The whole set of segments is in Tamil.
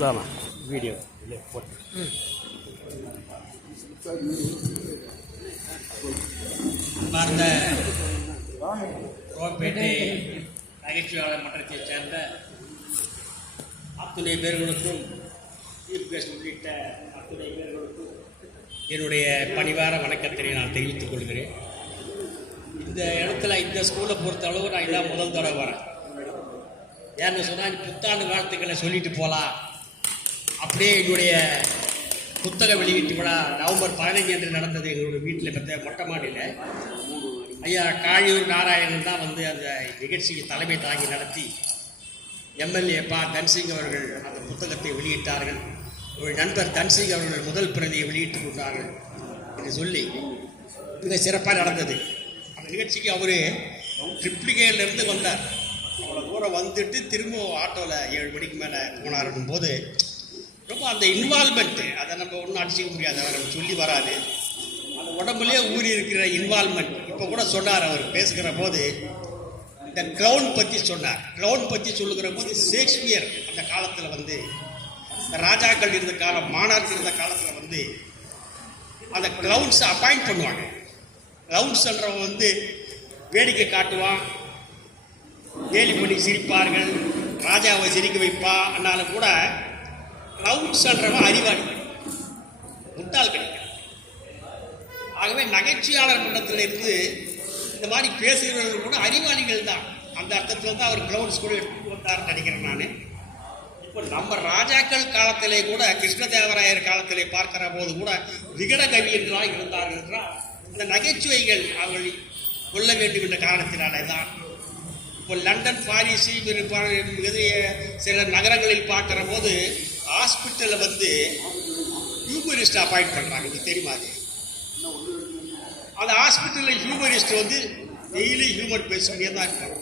தானா வீடியோ இல்லை போட்டு அன்பார்ந்த ரோப்பேட்டை நகைச்சுவையாளர் மன்றத்தைச் சேர்ந்த அத்துணை பேர்களுக்கும் சீஃப் கெஸ்ட் உள்ளிட்ட அத்துணை பேர்களுக்கும் என்னுடைய பணிவார வணக்கத்தினை நான் தெரிவித்துக் கொள்கிறேன். இந்த இடத்துல இந்த ஸ்கூலை பொறுத்தளவு நான் இதான் முதல் தடவை வரேன். ஏன்னு சொன்னால் புத்தாண்டு வாழ்த்துக்களை சொல்லிட்டு போகலாம். அப்படியே என்னுடைய புத்தக வெளியீட்டு விழா நவம்பர் 15 அன்று நடந்தது எங்களுடைய வீட்டில் பெற்ற மொட்டை மாடியில். ஐயா காழியூர் நாராயணன் தான் வந்து அந்த நிகழ்ச்சிக்கு தலைமை தாங்கி நடத்தி எம்எல்ஏ தன்சிங் அவர்கள் அந்த புத்தகத்தை வெளியிட்டார்கள். ஒரு நண்பர் தன்சிங் அவர்கள் முதல் பிரதியை வெளியிட்டு கொண்டார்கள் என்று சொல்லி மிக சிறப்பாக நடந்தது. அந்த நிகழ்ச்சிக்கு அவர் ட்ரிப்ளிகேலேருந்து வந்தார். அவ்வளோ தூரம் வந்துட்டு திரும்ப ஆட்டோவில் 7 மணிக்கு மேலே போனாருக்கும் போது ரொம்ப அந்த இன்வால்மெண்ட்டு அதை நம்ம ஒன்றும் அடிச்சிக்க முடியாது. அவர் சொல்லி வராது. அந்த உடம்புலேயே ஊறி இருக்கிற இன்வால்மெண்ட். இப்போ கூட சொன்னார் அவர் பேசுகிற போது இந்த க்ரௌன் பற்றி சொன்னார். க்ரௌன் பற்றி சொல்லுகிற போது ஷேக்ஸ்பியர் அந்த காலத்தில் வந்து ராஜாக்கள் இருந்த காலம், மாணார்கள் இருந்த காலத்தில் வந்து அந்த க்ளவுன்ஸை அப்பாயிண்ட் பண்ணுவாங்க. க்ளவுன்ஸ்ன்றவங்க வந்து வேடிக்கை காட்டுவான், கேலி பண்ணி சிரிப்பார்கள், ராஜாவை சிரிக்க வைப்பா. ஆனாலும் கூட க்ளவுன்ஸ்ன்றவன் அறிவாளி, முட்டாள் கிடைக்கும். ஆகவே நகைச்சுவையாளர் மன்றத்தில் இருந்து இந்த மாதிரி பேசுகிறவர்கள் கூட அறிவாளிகள் தான். அந்த அர்த்தத்தில் தான் அவர் க்ளவுன்ஸ் கூட எடுத்து வந்தார்னு நினைக்கிறேன் நான். இப்போ நம்ம ராஜாக்கள் காலத்திலே கூட கிருஷ்ணதேவராயர் காலத்திலே பார்க்கிற போது கூட விகட கவி என்றால் இருந்தார்கள் என்றால் இந்த நகைச்சுவைகள் அவர்கள் கொள்ள வேண்டும் என்ற காரணத்தினாலே தான். இப்போ லண்டன், பாரிஸ், சில நகரங்களில் பார்க்குற போது ஹாஸ்பிட்டலில் வந்து ஹியூமரிஸ்ட் அப்பாயிண்ட் பண்ணுறாங்க. இது தெரியுமா? அது அந்த ஹாஸ்பிட்டலில் ஹியூமரிஸ்ட் வந்து டெய்லி ஹியூமர் பேசிக்கிட்டே தான் இருக்காங்க.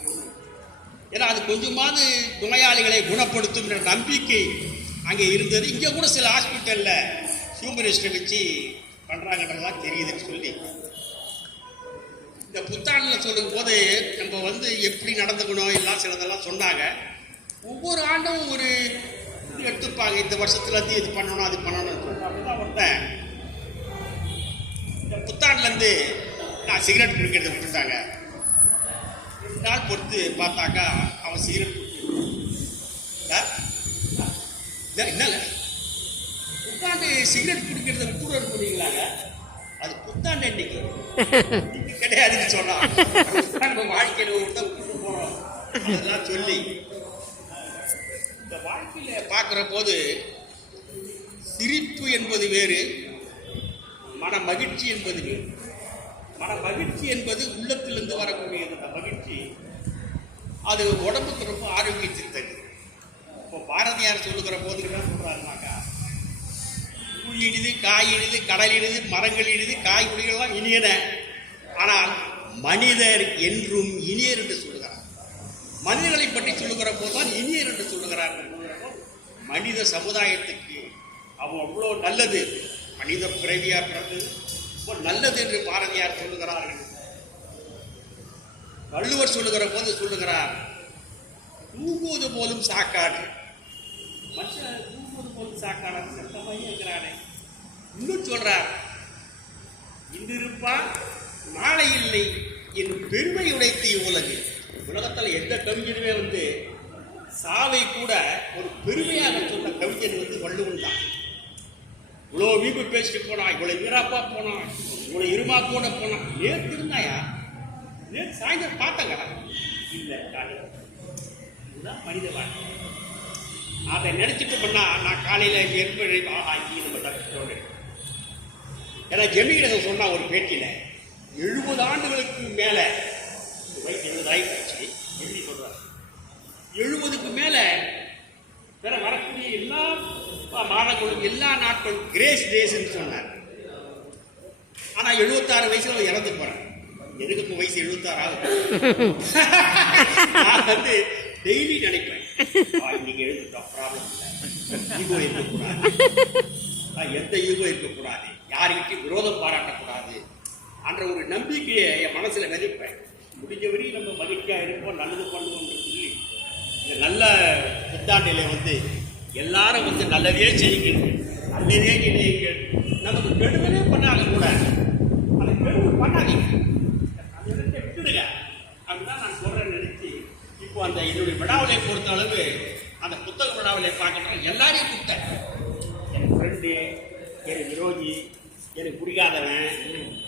ஏன்னா அது கொஞ்சமாவது நோயாளிகளை குணப்படுத்தும் என்ற நம்பிக்கை அங்கே இருந்தது. இங்கே கூட சில ஹாஸ்பிட்டலில் ஹியூமரிஸ்ட்டை வச்சு பண்ணுறாங்கன்றதான் தெரியுதுன்னு சொல்லி இந்த புத்தாண்டில் சொல்லும் போது நம்ம வந்து எப்படி நடந்துக்கணும் எல்லாம் சிலதெல்லாம் சொன்னாங்க. ஒவ்வொரு ஆண்டும் ஒரு இது எடுத்துப்பாங்க. இந்த வருஷத்துலேருந்து இது பண்ணணும் அது பண்ணணும்னு சொல்லிட்டு ஒருத்தன் இந்த புத்தாண்டுலேருந்து நான் சிகரெட் குடிக்கிறத விட்டுட்டாங்க. 2 நாள் பொறுத்து பார்த்தாக்கா அவன் சிகரெட் என்னங்க புத்தாண்டு சிகரெட் குடிக்கிறத விட்டுறது போறீங்களாங்க? அது புத்தாண்டு இன்னைக்கு கிடையாதுன்னு சொன்னான். நம்ம வாழ்க்கையில் தான் விட்டுட்டு போறோம் அதெல்லாம் சொல்லி இந்த வாழ்க்கையில பார்க்குற போது சிரிப்பு என்பது வேறு, மன மகிழ்ச்சி என்பது வேறு. மன மகிழ்ச்சி என்பது உள்ளத்திலிருந்து வரக்கூடியது. அந்த மகிழ்ச்சி அது உடம்புக்கு ரொம்ப ஆரோக்கியத்திற்கு தருது. இப்போ பாரதியார் சொல்லுகிற போது என்ன சொல்றாருனாக்கா, புல் இனிது, காய் இனிது, கடல் இனிது, மரங்கள் இனிது, காய்கறிகள்லாம் இனியன, ஆனால் மனிதர் என்றும் இனியர் என்று சொல்லுகிறார். மனிதர்களை பற்றி சொல்லுகிற போதுதான் இனியர் என்று சொல்லுகிறார். மனித சமுதாயத்துக்கு அவன் அவ்வளோ நல்லது, மனித பிறவியா பிறகு நல்லது என்று பாரதியார் சொல்லுகிறார்கள். வள்ளுவர் சொல்லுகிற போது சொல்லுகிறார், தூங்குவது போலும் சாக்காடு. மனுஷன் தூங்குவது போலும் சாக்காடு சத்தமாக இருக்கிறானே. இன்னும் சொல்றார், இன்று இருப்பான் நாளை இல்லை என் பெருமை உடைத்து உலகு. உலகத்தில் எந்த கவிஞருமே வந்து சாவை கூட ஒரு பெருமையாக சொன்ன கவிஞர் வந்து வள்ளுவன் தான். இவ்வளோ வீப்பு பேசிட்டு போனா, இவ்வளோ வீராப்பா போனா, இவ்வளோ இருமாப்போட போனா. நேற்று இருந்தாயா? நேற்று சாயந்தரம் பார்த்தாங்கடா இல்லை காலையில். இதுதான் மனித வாழ்க்கை. அதை நினைச்சிட்டு பண்ணா நான் காலையில் ஏற்படி ஆகி நம்ம தப்பிச்சோடு. ஏன்னா ஜெமிகிரகம் சொன்னா ஒரு பேட்டியில் 70 ஆண்டுகளுக்கு மேலே வயசு 70 ஆயிடுச்சு. எப்படி சொல்றாரு? 70க்கு மேலே வேற வரக்கூடிய எல்லா மாதங்களும் எல்லா நாட்களும் கிரேஸ் டேஸ்ன்னு சொன்னார். ஆனால் 76 வயசுல அவர் இறந்து போறார். எதுக்கு இப்போ வயசு 76 ஆகும்? நான் வந்து டெய்லி நினைப்பேன், இன்னைக்கு எழுந்துட்டோம், ப்ராப்ளம் இல்லை, ஈகோ இருக்கக்கூடாது, எந்த ஈகோ இருக்கக்கூடாது, யாருக்கிட்டையும் விரோதம் பாராட்டக்கூடாது என்ற ஒரு நம்பிக்கையை என் மனசில் விதைப்பேன். முடிஞ்ச வரையும் நம்ம மகிழ்ச்சியாக இருப்போம், நல்லது பண்ணுவோம்னு சொல்லி இந்த நல்ல புத்தாண்டில் வந்து எல்லாரும் வந்து நல்லதே செய்யுங்கள், நல்லதே நினையுங்கள், நமக்கு கெடுதலே பண்ணாங்க கூட அதை கெடுதல் பண்ணாதீங்க, அந்த இடத்தை விட்டுடுங்க அப்படிதான் நான் சொல்றேன்னு நினைச்சு இப்போ அந்த என்னுடைய விழாவிலை பொறுத்த அளவு அந்த புத்தக விழாவிலை பார்க்கணும். எல்லாரையும் கூப்பிட்டேன், என் ஃப்ரெண்டு, என் விரோதி, எனக்கு பிடிக்காதவன்,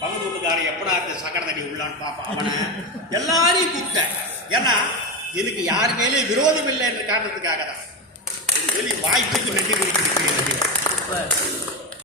பங்கு வீட்டுக்காரன் எப்படா இந்த சக்கர தண்ணி உள்ளான்னு பார்ப்பான் அவனை எல்லாரையும் கூப்பிட்டேன். ஏன்னா எனக்கு யார் மேலே விரோதம் இல்லை என்ற காரணத்துக்காக தான். சொல்லி வாய்ப்புக்கு நன்றி கொடுக்கிறேன்.